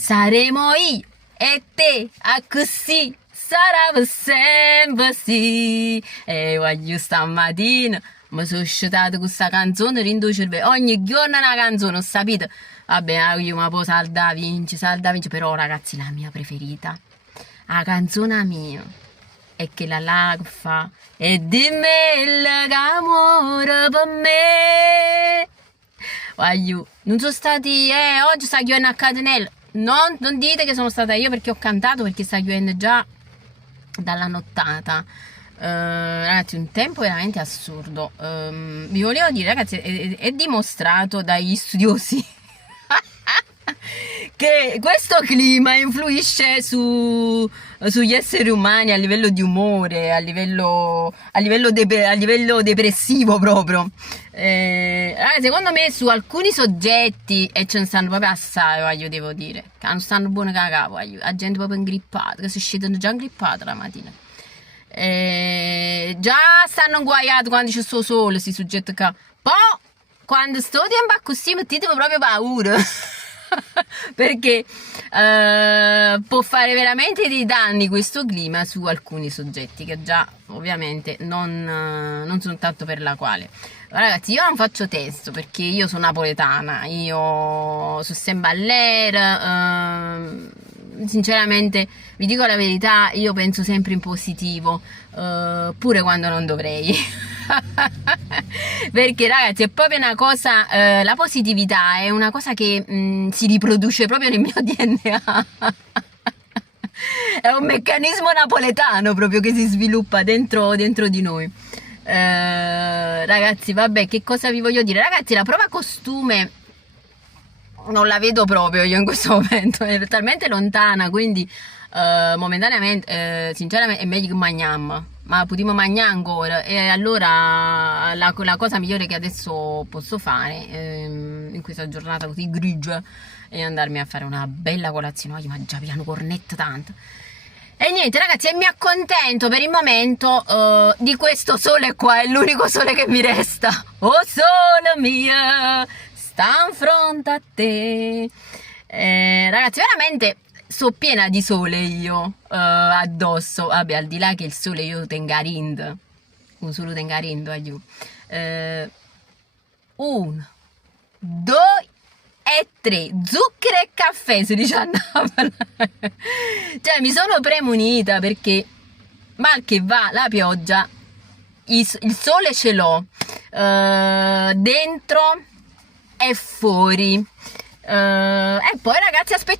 Saremo io e te, a così sarà per sempre sì. E voglio stamattina mi sono scettata con questa canzone dentro il cervello. Ogni giorno una canzone, ho sapito? Vabbè, io ma poi salda vince, però ragazzi la mia preferita, la canzone mia, è che la che fa e dimmi il amore per me. Voglio, non sono stati, oggi sta chiudendo a Catenella. Non dite che sono stata io perché ho cantato, perché sta chiudendo già dalla nottata. Ragazzi, un tempo veramente assurdo. Vi volevo dire, ragazzi, è dimostrato dagli studiosi che questo clima influisce sugli esseri umani a livello di umore, a livello depressivo proprio. Ragazzi, secondo me su alcuni soggetti, e ce ne stanno proprio assai, voglio, devo dire, che non stanno buone cagà, voglio, la gente proprio ingrippata, che si scedono già ingrippata la mattina. Già stanno inguaiati quando c'è sto sole, si soggetti qua. Poi, quando sto tempo così, mettete proprio paura. Perché può fare veramente dei danni questo clima su alcuni soggetti che già ovviamente non sono tanto per la quale. Ragazzi, io non faccio testo perché io sono napoletana, io sono sempre all'era, sinceramente vi dico la verità, io penso sempre in positivo, pure quando non dovrei. Perché ragazzi è proprio una cosa, la positività è una cosa che si riproduce proprio nel mio DNA. È un meccanismo napoletano proprio che si sviluppa dentro di noi. Ragazzi, vabbè, che cosa vi voglio dire? Ragazzi, la prova costume non la vedo proprio io in questo momento, è talmente lontana, quindi momentaneamente, sinceramente, è meglio che mangiamo, ma potremmo mangiare ancora. E allora la cosa migliore che adesso posso fare in questa giornata così grigia è andarmi a fare una bella colazione. Oggi mangia piano cornetta tanto. E niente ragazzi, e mi accontento per il momento di questo sole qua, è l'unico sole che mi resta. Oh sole mia, sta in fronte a te. Ragazzi, veramente sono piena di sole io addosso. Vabbè, al di là che il sole io tengo rindo, un solo tengo rindo, aiuto. 1, 2 e 3, zucchero e caffè, si dice a Napoli. Cioè mi sono premunita perché mal che va la pioggia, il sole ce l'ho dentro e fuori. E poi ragazzi aspettiamo